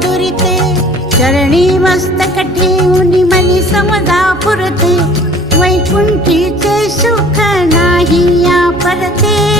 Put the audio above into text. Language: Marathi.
दुरिते चरणी मस्तक ठेवून मनी समजा पुरते वैकुंठीचे सुख नाही या परते